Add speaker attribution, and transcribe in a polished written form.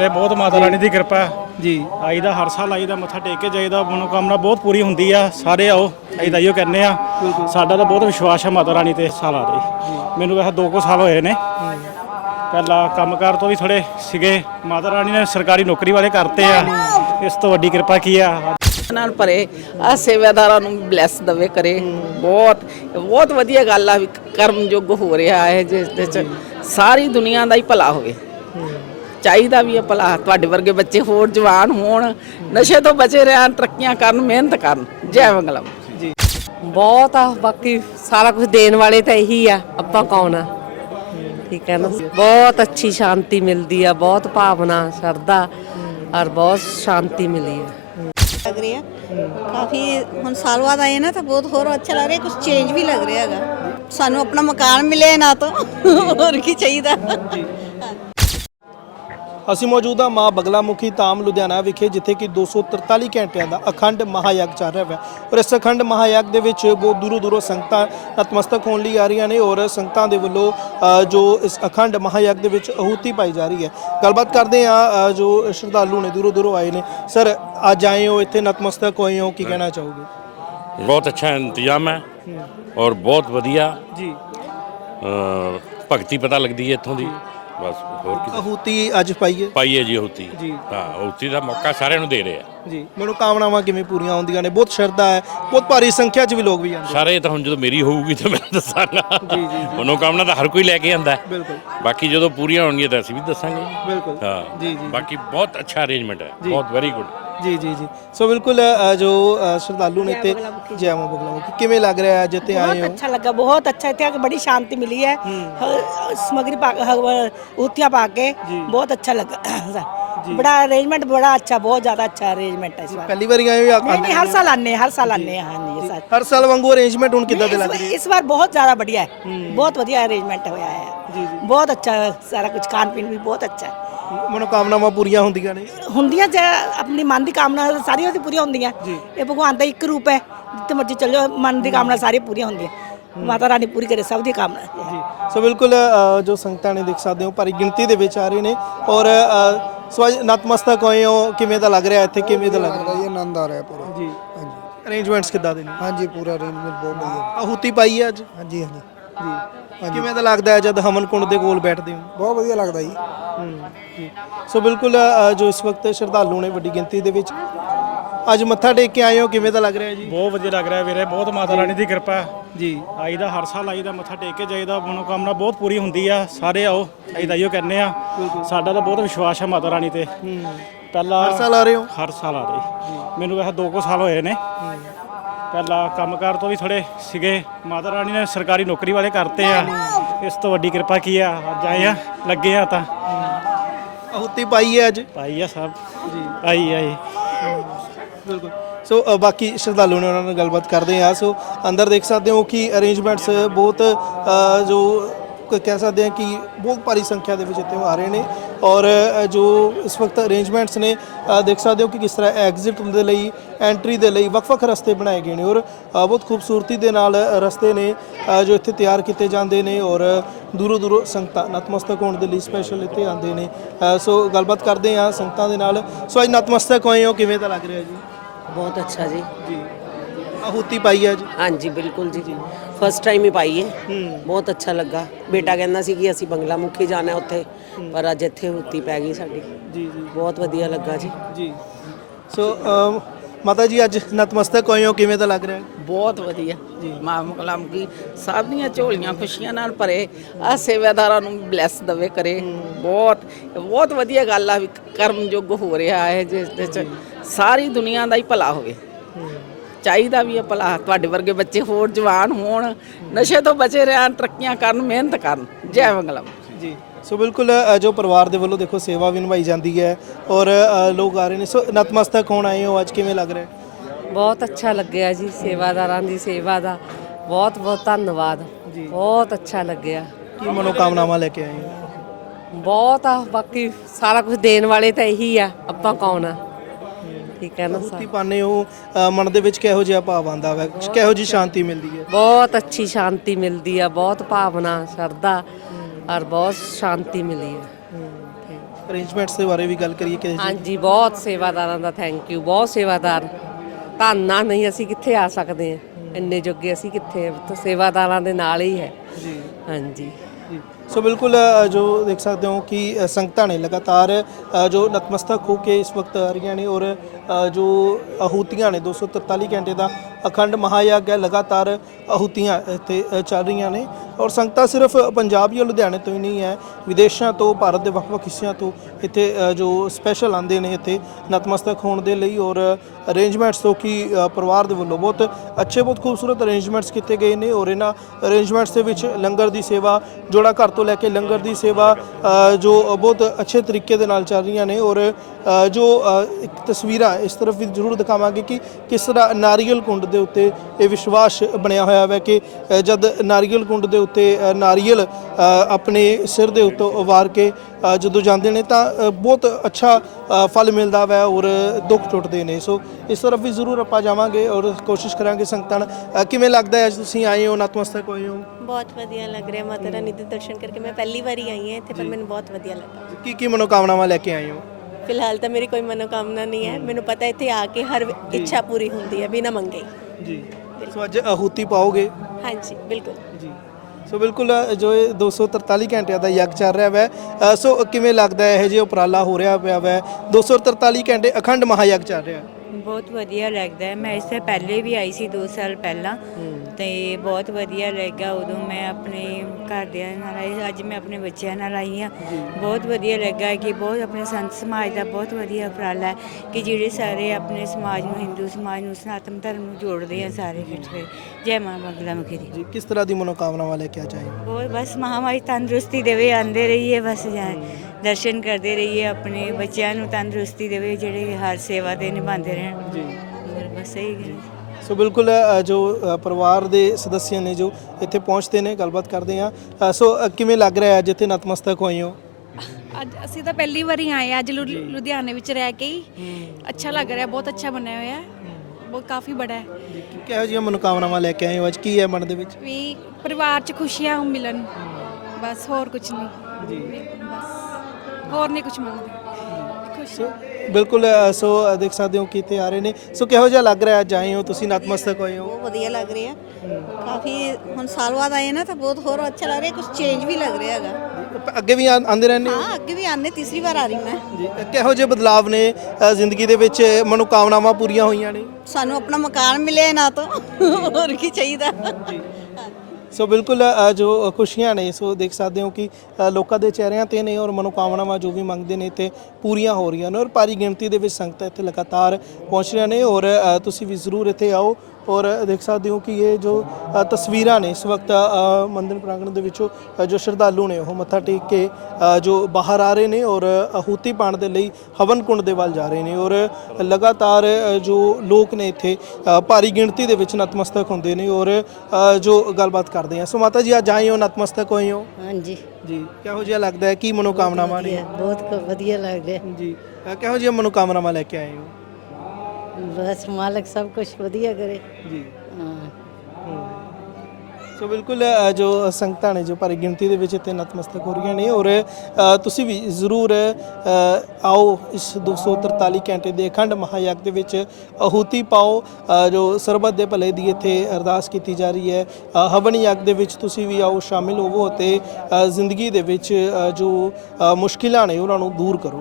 Speaker 1: ਵੀਰੇ, ਬਹੁਤ ਮਾਤਾ ਰਾਣੀ ਦੀ ਕਿਰਪਾ ਜੀ। ਆਈਦਾ ਹਰ ਸਾਲ ਆਈਦਾ, ਮੱਥਾ ਟੇਕ ਕੇ ਜਾਈਦਾ, ਮਨੋਕਾਮਨਾ ਬਹੁਤ ਪੂਰੀ ਹੁੰਦੀ ਆ। ਸਾਰੇ ਆਓ, ਅਸੀਂ ਤਾਂ ਇਹੋ ਕਹਿੰਦੇ ਆ। ਸਾਡਾ ਤਾਂ ਬਹੁਤ ਵਿਸ਼ਵਾਸ ਹੈ ਮਾਤਾ ਰਾਣੀ ਤੇ ਸਾਲਾਂ ਦੇ। ਮੈਨੂੰ ਵੈਸੇ 2 ਸਾਲ ਹੋਏ ਨੇ। ਪਹਿਲਾਂ ਕੰਮਕਾਰ ਤੋਂ ਵੀ ਥੋੜੇ ਸੀਗੇ, ਮਾਤਾ ਰਾਣੀ ਨੇ ਸਰਕਾਰੀ ਨੌਕਰੀ ਵਾਲੇ ਕਰਤੇ ਆ। ਇਸ ਤੋਂ ਵੱਡੀ ਕਿਰਪਾ ਕੀ ਆ।
Speaker 2: ਨਾਲ ਭਰੇ ਆ ਸੇਵਾਦਾਰਾਂ ਨੂੰ ਬਲੈਸ ਦਵੇ ਕਰੇ। ਬਹੁਤ ਬਹੁਤ ਵਧੀਆ ਗੱਲ ਆ ਵੀ ਕਰਮਯੁੱਗ ਹੋ ਰਿਹਾ ਹੈ ਜਿਸ ਦੇ ਚ ਸਾਰੀ ਦੁਨੀਆ ਦਾ ਹੀ ਭਲਾ ਹੋਵੇ। ਚਾਹੀਦਾ ਵੀ ਹੈ ਭਲਾ। ਤੁਹਾਡੇ ਵਰਗੇ ਬੱਚੇ ਹੋਰ ਜਵਾਨ ਹੋਣ, ਨਸ਼ੇ ਤੋਂ ਬਚੇ ਰਹਿਣ, ਤਰੱਕੀਆਂ ਕਰਨ, ਮਿਹਨਤ ਕਰਨ। ਜੈ ਮੰਗਲਮ ਜੀ।
Speaker 3: ਬਹੁਤ ਆ, ਬਾਕੀ ਸਾਰਾ ਕੁਝ ਦੇਣ ਵਾਲੇ ਤਾਂ ਇਹੀ ਆ, ਆਪਾਂ ਕੌਣ ਆ। ठीक है ना। बहुत अच्छी शांति मिलती है, बहुत भावना श्रद्धा और बहुत शांति मिली है।
Speaker 4: लग रही है काफ़ी हम साल बाद आए ना तो बहुत और अच्छा लग रहा है। कुछ चेंज भी लग रहा है। सानू अपना मकान मिले ना तो और की चाहिए।
Speaker 5: ਅਸੀਂ ਮੌਜੂਦ ਹਾਂ ਮਾਂ ਬਗਲਾਮੁਖੀ ਧਾਮ ਲੁਧਿਆਣਾ ਵਿਖੇ, ਜਿੱਥੇ ਕਿ 243 ਘੰਟਿਆਂ ਦਾ ਅਖੰਡ ਮਹਾਯਗ ਚੱਲ ਰਿਹਾ ਹੈ। ਔਰ ਇਸ ਅਖੰਡ ਮਹਾਯਗ ਦੇ ਵਿੱਚ ਬਹੁਤ ਦੂਰੋਂ ਸੰਗਤਾਂ ਨਤਮਸਤਕ ਹੋਣ ਲਈ ਆ ਰਹੀਆਂ ਨੇ ਔਰ ਸੰਗਤਾਂ ਦੇ ਵੱਲੋਂ ਜੋ ਇਸ ਅਖੰਡ ਮਹਾਯਗ ਦੇ ਵਿੱਚ ਆਹੂਤੀ ਪਾਈ ਜਾ ਰਹੀ ਹੈ। ਗੱਲਬਾਤ ਕਰਦੇ ਹਾਂ ਜੋ ਸ਼ਰਧਾਲੂ ਨੇ ਦੂਰੋਂ ਆਏ ਨੇ। ਸਰ, ਅੱਜ ਆਏ ਹੋ ਇੱਥੇ ਨਤਮਸਤਕ ਹੋਏ ਹੋ, ਕੀ ਕਹਿਣਾ ਚਾਹੋਗੇ?
Speaker 6: बहुत अच्छा इंतजाम है और बहुत वधिया
Speaker 5: जी
Speaker 6: भगती पता लगती है इत्थों दी। बस होर की
Speaker 5: ਆਹੂਤੀ ਅੱਜ ਪਾਈਏ
Speaker 6: पाई है जी आहुति।
Speaker 5: जी।
Speaker 6: हाँ, आहुति का मौका सारे नूं दे रहे हैं।
Speaker 5: ਜੀ। ਮਨੋਕਾਮਨਾਵਾਂ ਕਿਵੇਂ ਪੂਰੀਆਂ ਹੁੰਦੀਆਂ ਨੇ? ਬਹੁਤ ਸ਼ਰਧਾ ਹੈ, ਬਹੁਤ ਭਾਰੀ ਸੰਖਿਆ 'ਚ ਵੀ ਲੋਕ ਵੀ ਆਉਂਦੇ।
Speaker 6: ਸਾਰੇ ਤਾਂ ਹੁਣ ਜਦੋਂ ਮੇਰੀ ਹੋਊਗੀ ਤਾਂ ਮੈਂ ਦੱਸਾਂਗਾ।
Speaker 5: ਜੀ।
Speaker 6: ਮਨੋਕਾਮਨਾ ਤਾਂ ਹਰ ਕੋਈ ਲੈ ਕੇ ਆਂਦਾ।
Speaker 5: ਬਿਲਕੁਲ
Speaker 6: ਬਾਕੀ ਜਦੋਂ ਪੂਰੀਆਂ ਹੋਣਗੀਆਂ ਤਾਂ ਅਸੀਂ ਵੀ ਦੱਸਾਂਗੇ।
Speaker 5: ਬਿਲਕੁਲ
Speaker 6: ਹਾਂ
Speaker 5: ਜੀ।
Speaker 6: ਬਾਕੀ ਬਹੁਤ ਅੱਛਾ ਅਰੇਂਜਮੈਂਟ ਹੈ, ਬਹੁਤ ਵੈਰੀ ਗੁੱਡ।
Speaker 5: ਜੀ। ਸੋ ਬਿਲकुल जो श्रद्धालू ने ते जय मां बगलामुखी किवें लग रहा है आज इत्थे आए
Speaker 7: बहुत
Speaker 5: हो?
Speaker 7: अच्छा लगा, बहुत अच्छा। इतने आके बड़ी शांति मिली है। समग्री उतियाँ पा के बहुत अच्छा लगा। बड़ा अरेंजमेंट, बड़ा अच्छा, बहुत ज्यादा अच्छा अरेंजमेंट है इस बार।
Speaker 5: पहली बार आए हो या
Speaker 7: नहीं, हर साल आने हाँ जी ये साल।
Speaker 5: हर साल वांगू अरेंजमेंट हुण किद्दां दे लग रहे?
Speaker 7: इस बार बहुत ज्यादा बढ़िया है, बहुत बढ़िया अरेंजमेंट होया है। बहुत अच्छा सारा कुछ, खान पीन भी बहुत अच्छा है।
Speaker 5: ਮਨੋਕਾਮਨਾਵਾਂ ਪੂਰੀਆਂ ਹੁੰਦੀਆਂ ਨੇ?
Speaker 7: ਹੁੰਦੀਆਂ ਜੇ ਆਪਣੀ ਮਨ ਦੀ ਕਾਮਨਾ ਸਾਰੀਆਂ ਉਹਦੀ ਪੂਰੀਆਂ ਹੁੰਦੀਆਂ। ਇਹ ਭਗਵਾਨ ਦਾ ਇੱਕ ਰੂਪ ਹੈ, ਜਿੱਥੇ ਮਰਜ਼ੀ ਚੱਲ ਜਾਓ, ਮਨ ਦੀ ਕਾਮਨਾ ਸਾਰੀ ਪੂਰੀਆਂ ਹੁੰਦੀਆਂ। ਮਾਤਾ ਰਾਣੀ ਪੂਰੀ ਕਰੇ ਸਭ ਦੀ ਕਾਮਨਾ
Speaker 5: ਜੀ। ਸੋ ਬਿਲਕੁਲ ਜੋ ਸੰਗਤਾਂ ਨੇ ਦੇਖ ਸਕਦੇ ਹੋ ਭਾਰੀ ਗਿਣਤੀ ਦੇ ਵਿੱਚ ਆ ਰਹੇ ਨੇ ਔਰ ਸੋ ਅੱਜ ਨਤਮਸਤਕ ਹੋਏ ਹੋ, ਕਿਵੇਂ ਦਾ ਲੱਗ ਰਿਹਾ ਇੱਥੇ? ਕਿਵੇਂ ਦਾ ਲੱਗ ਰਿਹਾ
Speaker 8: ਜੀ? ਆਨੰਦ ਆ ਰਿਹਾ ਪੂਰਾ
Speaker 5: ਜੀ। ਅਰੇਂਜਮੈਂਟਸ ਕਿੱਦਾਂ ਦੇ ਨੇ?
Speaker 8: ਹਾਂਜੀ, ਪੂਰਾ ਅਰੇਂਜਮੈਂਟ ਬਹੁਤ ਵਧੀਆ।
Speaker 5: ਆਹੂਤੀ ਪਾਈ ਹੈ ਅੱਜ?
Speaker 8: ਹਾਂਜੀ
Speaker 5: ਜੀ। ਕਿਵੇਂ ਦਾ ਲੱਗਦਾ ਹੈ ਜਦ ਹਵਨ ਕੁੰਡ ਦੇ ਕੋਲ ਬੈਠਦੇ ਹੋ?
Speaker 8: ਬਹੁਤ ਵਧੀਆ ਲੱਗਦਾ ਜੀ।
Speaker 5: ਜੀ। ਸੋ ਬਿਲਕੁਲ ਜੋ ਇਸ ਵਕਤ ਸ਼ਰਧਾਲੂ ਨੇ ਵੱਡੀ ਗਿਣਤੀ ਦੇ ਵਿੱਚ ਅੱਜ ਮੱਥਾ ਟੇਕ ਕੇ ਆਏ ਹੋ, ਕਿਵੇਂ ਦਾ ਲੱਗ ਰਿਹਾ ਜੀ?
Speaker 1: ਬਹੁਤ ਵਧੀਆ ਲੱਗ ਰਿਹਾ ਵੀਰੇ, ਬਹੁਤ ਮਾਤਾ ਰਾਣੀ ਦੀ ਕਿਰਪਾ ਜੀ। ਆਈਦਾ ਹਰ ਸਾਲ ਆਈਦਾ, ਮੱਥਾ ਟੇਕ ਕੇ ਜਾਈਦਾ, ਮਨੋਕਾਮਨਾ ਬਹੁਤ ਪੂਰੀ ਹੁੰਦੀ ਆ। ਸਾਰੇ ਆਓ, ਅਸੀਂ ਤਾਂ ਇਹੋ ਕਹਿੰਦੇ ਆ। ਸਾਡਾ ਤਾਂ ਬਹੁਤ ਵਿਸ਼ਵਾਸ ਹੈ ਮਾਤਾ ਰਾਣੀ ਤੇ। ਪਹਿਲਾਂ
Speaker 5: ਹਰ ਸਾਲ ਆ ਰਹੇ ਹੋ?
Speaker 1: ਹਰ ਸਾਲ ਆ ਰਹੇ। ਮੈਨੂੰ ਵੈਸੇ 2 ਸਾਲ ਹੋਏ ਨੇ। ਪਹਿਲਾਂ ਕੰਮਕਾਰ ਤੋਂ ਵੀ ਥੋੜੇ ਸੀਗੇ, ਮਾਤਾ ਰਾਣੀ ਨੇ ਸਰਕਾਰੀ ਨੌਕਰੀ ਵਾਲੇ ਕਰਤੇ ਆ। ਇਸ ਤੋਂ ਵੱਡੀ ਕਿਰਪਾ ਕੀ ਆ। ਅੱਜ ਆਏ ਆ, ਲੱਗੇ ਆ ਤਾਂ
Speaker 5: ਆਹੂਤੀ ਪਾਈ ਹੈ ਅੱਜ?
Speaker 1: ਪਾਈ ਆ ਸਭ ਜੀ, ਆਈ
Speaker 5: ਬਿਲਕੁਲ। ਸੋ ਬਾਕੀ ਸ਼ਰਧਾਲੂ ਨੇ, ਉਹਨਾਂ ਨਾਲ ਗੱਲਬਾਤ ਕਰਦੇ ਆ। ਸੋ ਅੰਦਰ ਦੇਖ ਸਕਦੇ ਹੋ ਕਿ ਅਰੇਂਜਮੈਂਟਸ ਬਹੁਤ ਜੋ ਕਹਿ ਸਕਦੇ ਹਾਂ ਕਿ ਬਹੁਤ ਭਾਰੀ ਸੰਖਿਆ ਦੇ ਵਿੱਚ ਇੱਥੇ ਆ ਰਹੇ ਨੇ ਔਰ ਜੋ ਇਸ ਵਕਤ ਅਰੇਂਜਮੈਂਟਸ ਨੇ ਦੇਖ ਸਕਦੇ ਹੋ ਕਿ ਕਿਸ ਤਰ੍ਹਾਂ ਐਗਜ਼ਿਟ ਦੇ ਲਈ, ਐਂਟਰੀ ਦੇ ਲਈ ਵੱਖ ਰਸਤੇ ਬਣਾਏ ਗਏ ਨੇ ਔਰ ਬਹੁਤ ਖੂਬਸੂਰਤੀ ਦੇ ਨਾਲ ਰਸਤੇ ਨੇ ਜੋ ਇੱਥੇ ਤਿਆਰ ਕੀਤੇ ਜਾਂਦੇ ਨੇ ਔਰ ਦੂਰੋਂ ਸੰਗਤਾਂ ਨਤਮਸਤਕ ਹੋਣ ਦੇ ਲਈ ਸਪੈਸ਼ਲ ਇੱਥੇ ਆਉਂਦੇ ਨੇ। ਸੋ ਗੱਲਬਾਤ ਕਰਦੇ ਹਾਂ ਸੰਗਤਾਂ ਦੇ ਨਾਲ। ਸੋ ਅੱਜ ਨਤਮਸਤਕ ਹੋਏ ਹੋ, ਕਿਵੇਂ ਦਾ ਲੱਗ ਰਿਹਾ ਜੀ?
Speaker 3: बहुत अच्छा जी।
Speaker 5: ਆਹੂਤੀ ਪਾਈ ਹੈ ਅੱਜ?
Speaker 3: हाँ जी, बिल्कुल जी। फर्स्ट टाइम ही पाई है। बहुत अच्छा लगा। बेटा कहना सी कि ਅਸੀਂ ਬੰਗਲਾਮੁਖੀ ਜਾਣਾ ਉੱਥੇ, ਪਰ ਅੱਜ ਇੱਥੇ ਆਹੂਤੀ ਪੈ ਗਈ ਸਾਡੀ।
Speaker 5: ਜੀ।
Speaker 3: ਬਹੁਤ ਵਧੀਆ ਲੱਗਾ ਜੀ।
Speaker 5: ਜੀ। ਸੋ ਮਾਤਾ ਜੀ ਅੱਜ ਨਤਮਸਤਕ ਹੋਏ ਹੋ, ਕਿਵੇਂ ਦਾ ਲੱਗ ਰਿਹਾ?
Speaker 2: ਬਹੁਤ ਵਧੀਆ ਜੀ। ਮਾਂ ਬਗਲਾਮੁਖੀ ਸਭ ਦੀਆਂ ਝੋਲੀਆਂ ਖੁਸ਼ੀਆਂ ਨਾਲ ਭਰੇ ਆ ਸੇਵਾਦਾਰਾਂ ਨੂੰ ਬਲੈਸ ਦਵੇ ਕਰੇ। ਬਹੁਤ ਵਧੀਆ ਗੱਲ ਆ ਵੀ ਕਰਮਯੁੱਗ ਹੋ ਰਿਹਾ ਹੈ ਜਿਸ ਦੇ ਚ ਸਾਰੀ ਦੁਨੀਆ ਦਾ ਹੀ ਭਲਾ ਹੋਵੇ। ਚਾਹੀਦਾ ਵੀ ਹੈ ਭਲਾ। ਤੁਹਾਡੇ ਵਰਗੇ ਬੱਚੇ ਹੋਰ ਜਵਾਨ ਹੋਣ, ਨਸ਼ੇ ਤੋਂ ਬਚੇ ਰਹਿਣ, ਤਰੱਕੀਆਂ ਕਰਨ, ਮਿਹਨਤ ਕਰਨ। ਜੈ ਮੰਗਲਮ
Speaker 5: ਜੀ। ਸੋ ਬਿਲਕੁਲ ਜੋ ਪਰਿਵਾਰ ਦੇ ਵੱਲੋਂ ਦੇਖੋ ਸੇਵਾ ਵੀ ਨਿਭਾਈ ਜਾਂਦੀ ਹੈ ਔਰ ਲੋਕ ਆ ਰਹੇ ਨੇ। ਸੋ ਨਤਮਸਤਕ ਹੋਣ ਆਏ ਹੋ, ਅੱਜ ਕਿਵੇਂ ਲੱਗ ਰਿਹਾ?
Speaker 3: ਬਹੁਤ ਅੱਛਾ ਲੱਗਿਆ ਜੀ। ਸੇਵਾਦਾਰਾਂ ਦੀ ਸੇਵਾ ਦਾ ਬਹੁਤ ਧੰਨਵਾਦ। ਬਹੁਤ ਅੱਛਾ ਲੱਗਿਆ।
Speaker 5: ਕੀ ਮਨੋਕਾਮਨਾਵਾਂ ਲੈ ਕੇ ਆਏ ਹੋ?
Speaker 3: ਬਹੁਤ ਆ, ਬਾਕੀ ਸਾਰਾ ਕੁਝ ਦੇਣ ਵਾਲੇ ਤਾਂ ਇਹੀ ਆ, ਆਪਾਂ ਕੌਣ ਆ। ਠੀਕ ਹੈ ਨਾ।
Speaker 5: ਆਹੂਤੀ ਪਾਉਂਦੇ ਹੋ, ਮਨ ਦੇ ਵਿੱਚ ਕਿਹੋ ਜਿਹਾ ਭਾਵ ਆਉਂਦਾ ਹੈ, ਕਿਹੋ ਜਿਹੀ ਸ਼ਾਂਤੀ ਮਿਲਦੀ ਹੈ?
Speaker 3: ਬਹੁਤ ਅੱਛੀ ਸ਼ਾਂਤੀ ਮਿਲਦੀ ਆ, ਬਹੁਤ ਭਾਵਨਾ ਸ਼ਰਧਾ और बहुत शांति मिली है।
Speaker 5: ਅਰੇਂਜਮੈਂਟਸ ਦੇ ਬਾਰੇ ਵੀ ਗੱਲ ਕਰੀਏ ਕਿ
Speaker 3: ਹਾਂਜੀ ਬਹੁਤ ਸੇਵਾਦਾਰਾਂ ਦਾ ਥੈਂਕ ਯੂ, ਬਹੁਤ ਸੇਵਾਦਾਰ ਧੰਨਾ ਨਹੀਂ ਅਸੀਂ ਕਿੱਥੇ ਆ ਸਕਦੇ ਹਾਂ, ਇੰਨੇ ਜੋਗੇ ਅਸੀਂ ਕਿੱਥੇ ਹਾਂ, ਤਾਂ ਸੇਵਾਦਾਰਾਂ ਦੇ ਨਾਲ ਹੀ ਹੈ
Speaker 5: ਜੀ
Speaker 3: ਹਾਂਜੀ।
Speaker 5: ਜੀ ਸੋ ਬਿਲਕੁਲ ਜੋ ਦੇਖ ਸਕਦੇ ਹੋ ਕਿ ਸੰਗਤਾਂ ਨੇ ਲਗਾਤਾਰ ਜੋ ਨਤਮਸਤਕ ਹੋ ਕੇ ਇਸ ਵਕਤ ਆ ਰਹੀਆਂ ਨੇ ਔਰ ਜੋ ਆਹੂਤੀਆਂ ਨੇ 243 ਘੰਟੇ ਦਾ ਅਖੰਡ ਮਹਾਯਗ ਹੈ, ਲਗਾਤਾਰ ਆਹੂਤੀਆਂ ਇੱਥੇ ਚੱਲ ਰਹੀਆਂ ਨੇ ਔਰ ਸੰਗਤਾਂ ਸਿਰਫ ਪੰਜਾਬ ਜਾਂ ਲੁਧਿਆਣੇ ਤੋਂ ਹੀ ਨਹੀਂ ਹੈ, ਵਿਦੇਸ਼ਾਂ ਤੋਂ, ਭਾਰਤ ਦੇ ਵੱਖ-ਵੱਖ ਹਿੱਸਿਆਂ ਤੋਂ ਇੱਥੇ ਜੋ ਸਪੈਸ਼ਲ ਆਉਂਦੇ ਨੇ ਇੱਥੇ ਨਤਮਸਤਕ ਹੋਣ ਦੇ ਲਈ ਔਰ ਅਰੇਂਜਮੈਂਟਸ ਤੋਂ ਕਿ ਪਰਿਵਾਰ ਦੇ ਵੱਲੋਂ ਬਹੁਤ ਅੱਛੇ ਬਹੁਤ ਖੂਬਸੂਰਤ ਅਰੇਂਜਮੈਂਟਸ ਕੀਤੇ ਗਏ ਨੇ ਔਰ ਇਹਨਾਂ ਅਰੇਂਜਮੈਂਟਸ ਦੇ ਵਿੱਚ ਲੰਗਰ ਦੀ ਸੇਵਾ, ਜੋੜਾ ਘਰ ਤੋਂ ਲੈ ਕੇ ਲੰਗਰ ਦੀ ਸੇਵਾ ਜੋ ਬਹੁਤ ਅੱਛੇ ਤਰੀਕੇ ਦੇ ਨਾਲ ਚੱਲ ਰਹੀਆਂ ਨੇ ਔਰ ਜੋ ਇੱਕ ਤਸਵੀਰਾਂ ਇਸ ਤਰਫ ਵੀ ਜ਼ਰੂਰ ਦਿਖਾਵਾਂਗੇ ਕਿ ਕਿਸ ਤਰ੍ਹਾਂ ਨਾਰੀਅਲ ਕੁੰਡ ਦੇ ਉੱਤੇ ਇਹ ਵਿਸ਼ਵਾਸ ਬਣਿਆ ਹੋਇਆ ਹੈ ਕਿ ਜਦ ਨਾਰੀਅਲ ਕੁੰਡ ਦੇ ਉੱਤੇ ਨਾਰੀਅਲ ਆਪਣੇ ਸਿਰ ਦੇ ਉੱਤੋਂ ਵਾਰ ਕੇ ਜਦੋਂ ਜਾਂਦੇ ਨੇ ਤਾਂ ਬਹੁਤ ਅੱਛਾ ਫਲ ਮਿਲਦਾ ਵੈ ਔਰ ਦੁੱਖ ਟੁੱਟਦੇ ਨੇ। ਸੋ ਇਸ ਤਰਫ ਵੀ ਜ਼ਰੂਰ ਆਪਾਂ ਜਾਵਾਂਗੇ ਔਰ ਕੋਸ਼ਿਸ਼ ਕਰਾਂਗੇ ਸੰਗਤਾਂ ਨੂੰ ਕਿਵੇਂ ਲੱਗਦਾ ਹੈ ਅੱਜ ਤੁਸੀਂ ਆਏ ਹੋ ਨਤਮਸਤਕ ਹੋਏ ਹੋ।
Speaker 9: ਬਹੁਤ ਵਧੀਆ ਲੱਗ ਰਿਹਾ ਮਾਤਾ ਰਾਣੀ ਦੇ ਦਰਸ਼ਨ ਕਰਕੇ। ਮੈਂ ਪਹਿਲੀ ਵਾਰੀ ਆਈ ਹਾਂ ਇੱਥੇ, ਪਰ ਮੈਨੂੰ ਬਹੁਤ ਵਧੀਆ ਲੱਗਾ।
Speaker 5: ਕੀ ਮਨੋਕਾਮਨਾਵਾਂ ਲੈ ਕੇ ਆਏ ਹੋ?
Speaker 9: ਫਿਲਹਾਲ ਤਾਂ ਮੇਰੀ ਕੋਈ ਮਨੋਕਾਮਨਾ ਨਹੀਂ ਹੈ, ਮੈਨੂੰ ਪਤਾ ਇੱਥੇ ਆ ਕੇ ਹਰ ਇੱਛਾ ਪੂਰੀ ਹੁੰਦੀ ਹੈ ਬਿਨਾਂ ਮੰਗੇ।
Speaker 5: ਜੀ ਸੋ ਅੱਜ ਆਹੂਤੀ ਪਾਓਗੇ?
Speaker 9: ਹਾਂਜੀ ਬਿਲਕੁਲ
Speaker 5: ਜੀ ਸੋ ਬਿਲਕੁਲ ਜੋ ਇਹ 243 ਘੰਟਿਆਂ ਦਾ ਯੱਗ ਚੱਲ ਰਿਹਾ ਵੈ ਸੋ ਕਿਵੇਂ ਲੱਗਦਾ ਹੈ ਇਹ ਜੇ ਉਪਰਾਲਾ ਹੋ ਰਿਹਾ ਪਿਆ ਵੈ 243 ਘੰਟੇ ਅਖੰਡ ਮਹਾਯਗ ਚੱਲ ਰਿਹਾ?
Speaker 10: ਬਹੁਤ ਵਧੀਆ ਲੱਗਦਾ ਹੈ। ਮੈਂ ਇਸ ਤੋਂ ਪਹਿਲੇ ਵੀ ਆਈ ਸੀ 2 ਸਾਲ ਪਹਿਲਾਂ ਤੇ ਬਹੁਤ ਵਧੀਆ ਲੱਗਾ। ਉਦੋਂ ਮੈਂ ਆਪਣੇ ਘਰਦਿਆਂ ਨਾਲ ਆਈ, ਅੱਜ ਮੈਂ ਆਪਣੇ ਬੱਚਿਆਂ ਨਾਲ ਆਈ ਹਾਂ। ਬਹੁਤ ਵਧੀਆ ਲੱਗਾ ਕਿ ਬਹੁਤ ਆਪਣੇ ਸੰਤ ਸਮਾਜ ਦਾ ਬਹੁਤ ਵਧੀਆ ਉਪਰਾਲਾ ਹੈ ਕਿ ਜਿਹੜੇ ਸਾਰੇ ਆਪਣੇ ਸਮਾਜ ਨੂੰ, ਹਿੰਦੂ ਸਮਾਜ ਨੂੰ, ਸਨਾਤਨ ਧਰਮ ਨੂੰ ਜੋੜਦੇ ਆ ਸਾਰੇ ਇਕੱਠੇ। ਜੈ ਮਾਂ ਬੰਗਲਾ ਮੁਖੀ ਦੀ।
Speaker 5: ਜੀ ਕਿਸ ਤਰ੍ਹਾਂ ਦੀ ਮਨੋਕਾਮਨਾਵਾਂ ਲੈ ਕੇ ਆ ਜਾਏ?
Speaker 10: ਬਹੁਤ ਬਸ ਮਹਾਮਾਰੀ ਤੰਦਰੁਸਤੀ ਦੇਵੇ, ਆਉਂਦੇ ਰਹੀਏ, ਬਸ ਦਰਸ਼ਨ ਕਰਦੇ ਰਹੀਏ, ਆਪਣੇ ਬੱਚਿਆਂ ਨੂੰ ਤੰਦਰੁਸਤੀ ਦੇਵੇ ਜਿਹੜੇ ਹਰ ਸੇਵਾ ਦੇ ਨਿਭਾਉਂਦੇ ਰਹਿਣ।
Speaker 5: ਜੀ
Speaker 10: ਬਸ ਇਹੀ ਗੱਲ।
Speaker 5: ਸੋ ਬਿਲਕੁਲ ਜੋ ਪਰਿਵਾਰ ਦੇ ਸਦੱਸਿਆ ਨੇ ਜੋ ਇੱਥੇ ਪਹੁੰਚਦੇ ਨੇ, ਗੱਲਬਾਤ ਕਰਦੇ ਹਾਂ। ਸੋ ਕਿਵੇਂ ਲੱਗ ਰਿਹਾ ਹੈ ਜਿੱਥੇ ਨਤਮਸਤਕ ਹੋਏ ਹੋ?
Speaker 11: ਅੱਜ ਅਸੀਂ ਤਾਂ ਪਹਿਲੀ ਵਾਰੀ ਆਏ ਅੱਜ ਲੁਧਿਆਣੇ ਵਿੱਚ ਰਹਿ ਕੇ ਹੀ ਅੱਛਾ ਲੱਗ ਰਿਹਾ, ਬਹੁਤ ਅੱਛਾ ਬਣਿਆ ਹੋਇਆ ਹੈ, ਬਹੁਤ ਕਾਫੀ ਬੜਾ ਹੈ।
Speaker 5: ਕਿਹੋ ਜਿਹੀਆਂ ਮਨੋਕਾਮਨਾਵਾਂ ਲੈ ਕੇ ਆਏ ਹੋ ਅੱਜ? ਕੀ ਹੈ ਮਨ ਦੇ ਵਿੱਚ?
Speaker 11: ਵੀ ਪਰਿਵਾਰ 'ਚ ਖੁਸ਼ੀਆਂ ਮਿਲਣ, ਬਸ ਹੋਰ ਕੁਝ ਨਹੀਂ ਜੀ, ਬਸ ਹੋਰ ਨਹੀਂ ਕੁਝ ਮੰਗਦੇ, ਖੁਸ਼।
Speaker 5: ਬਿਲਕੁਲ ਸੋ ਦੇਖ ਸਕਦੇ ਹੋ ਕਿ ਇੱਥੇ ਆ ਰਹੇ ਨੇ। ਸੋ ਕਿਹੋ ਜਿਹਾ ਲੱਗ ਰਿਹਾ ਅੱਜ ਆਏ ਹੋ ਤੁਸੀਂ, ਨਤਮਸਤਕ ਹੋਏ ਹੋ?
Speaker 4: ਬਹੁਤ ਵਧੀਆ ਲੱਗ ਰਿਹਾ, ਕਾਫੀ ਹੁਣ ਸਾਲ ਬਾਅਦ ਆਏ ਨਾ ਤਾਂ ਬਹੁਤ ਹੋਰ ਅੱਛਾ ਲੱਗ ਰਿਹਾ, ਕੁਝ ਚੇਂਜ ਵੀ ਲੱਗ ਰਿਹਾ ਹੈਗਾ।
Speaker 5: ਅੱਗੇ ਵੀ ਆਉਂਦੇ ਰਹਿੰਦੇ ਹੋ?
Speaker 4: ਹਾਂ ਅੱਗੇ ਵੀ ਆਉਂਦੇ, ਤੀਸਰੀ ਵਾਰ ਆ ਰਹੀ ਮੈਂ
Speaker 5: ਜੀ ਕਿਹੋ ਜਿਹੇ ਬਦਲਾਵ ਨੇ ਜ਼ਿੰਦਗੀ ਦੇ ਵਿੱਚ, ਮਨੋਕਾਮਨਾਵਾਂ ਪੂਰੀਆਂ ਹੋਈਆਂ ਨੇ?
Speaker 4: ਸਾਨੂੰ ਆਪਣਾ ਮਕਾਨ ਮਿਲਿਆ ਨਾ ਤਾਂ ਹੋਰ ਕੀ ਚਾਹੀਦਾ।
Speaker 5: ਸੋ ਬਿਲਕੁਲ ਜੋ ਖੁਸ਼ੀਆਂ ਨੇ ਸੋ ਦੇਖ ਸਕਦੇ ਹੋ ਕਿ ਲੋਕਾਂ ਦੇ ਚਿਹਰਿਆਂ ਤੇ ਨੇ ਔਰ ਮਨੋਕਾਮਨਾਵਾਂ ਜੋ ਵੀ ਮੰਗਦੇ ਨੇ ਇੱਥੇ ਪੂਰੀਆਂ ਹੋ ਰਹੀਆਂ ਨੇ ਔਰ ਭਾਰੀ ਗਿਣਤੀ ਦੇ ਵਿੱਚ ਸੰਗਤਾਂ ਇੱਥੇ ਲਗਾਤਾਰ ਪਹੁੰਚ ਰਹੀਆਂ ਨੇ ਔਰ ਤੁਸੀਂ ਵੀ ਜ਼ਰੂਰ ਇੱਥੇ ਆਓ ਔਰ ਦੇਖ ਸਕਦੇ ਹੋ ਕਿ ਇਹ ਜੋ ਤਸਵੀਰਾਂ ਨੇ ਇਸ ਵਕਤ ਮੰਦਿਰ ਪ੍ਰਾਂਗਣ ਦੇ ਵਿੱਚੋਂ ਜੋ ਸ਼ਰਧਾਲੂ ਨੇ ਉਹ ਮੱਥਾ ਟੇਕ ਕੇ ਜੋ ਬਾਹਰ ਆ ਰਹੇ ਨੇ ਔਰ ਆਹੂਤੀ ਪਾਉਣ ਦੇ ਲਈ ਹਵਨ ਕੁੰਡ ਦੇ ਵੱਲ ਜਾ ਰਹੇ ਨੇ ਔਰ ਲਗਾਤਾਰ ਜੋ ਲੋਕ ਨੇ ਇੱਥੇ ਭਾਰੀ ਗਿਣਤੀ ਦੇ ਵਿੱਚ ਨਤਮਸਤਕ ਹੁੰਦੇ ਨੇ ਔਰ ਜੋ ਗੱਲਬਾਤ ਕਰਦੇ ਆ। ਸੋ ਮਾਤਾ ਜੀ ਅੱਜ ਆਏ ਹੋ, ਨਤਮਸਤਕ ਹੋਏ ਹੋ?
Speaker 7: ਹਾਂਜੀ
Speaker 5: ਜੀ ਕਿਹੋ ਜਿਹਾ ਲੱਗਦਾ ਹੈ, ਕੀ ਮਨੋਕਾਮਨਾਵਾਂ ਨੇ?
Speaker 7: ਬਹੁਤ ਵਧੀਆ ਲੱਗ ਰਿਹਾ
Speaker 5: ਜੀ ਕਿਹੋ ਜਿਹੀਆਂ ਮਨੋਕਾਮਨਾਵਾਂ ਲੈ ਕੇ ਆਏ ਹੋ?
Speaker 7: ਬਸ ਮਾਲਕ ਸਭ ਕੁਝ ਵਧੀਆ ਕਰੇ
Speaker 5: ਜੀ
Speaker 7: ਹਾਂ।
Speaker 5: ਸੋ ਬਿਲਕੁਲ ਜੋ ਸੰਗਤਾਂ ਨੇ ਜੋ ਭਾਰੀ ਗਿਣਤੀ ਦੇ ਵਿੱਚ ਇੱਥੇ ਨਤਮਸਤਕ ਹੋ ਰਹੀਆਂ ਨੇ ਔਰ ਤੁਸੀਂ ਵੀ ਜ਼ਰੂਰ ਆਓ ਇਸ 243 ਘੰਟੇ ਦੇ ਅਖੰਡ ਮਹਾਯਗ ਦੇ ਵਿੱਚ ਆਹੂਤੀ ਪਾਓ। ਜੋ ਸਰਬੱਤ ਦੇ ਭਲੇ ਦੀ ਇੱਥੇ ਅਰਦਾਸ ਕੀਤੀ ਜਾ ਰਹੀ ਹੈ, ਹਵਨ ਯੱਗ ਦੇ ਵਿੱਚ ਤੁਸੀਂ ਵੀ ਆਓ, ਸ਼ਾਮਿਲ ਹੋਵੋ ਅਤੇ ਜ਼ਿੰਦਗੀ ਦੇ ਵਿੱਚ ਜੋ ਮੁਸ਼ਕਿਲਾਂ ਨੇ ਉਹਨਾਂ ਨੂੰ ਦੂਰ ਕਰੋ।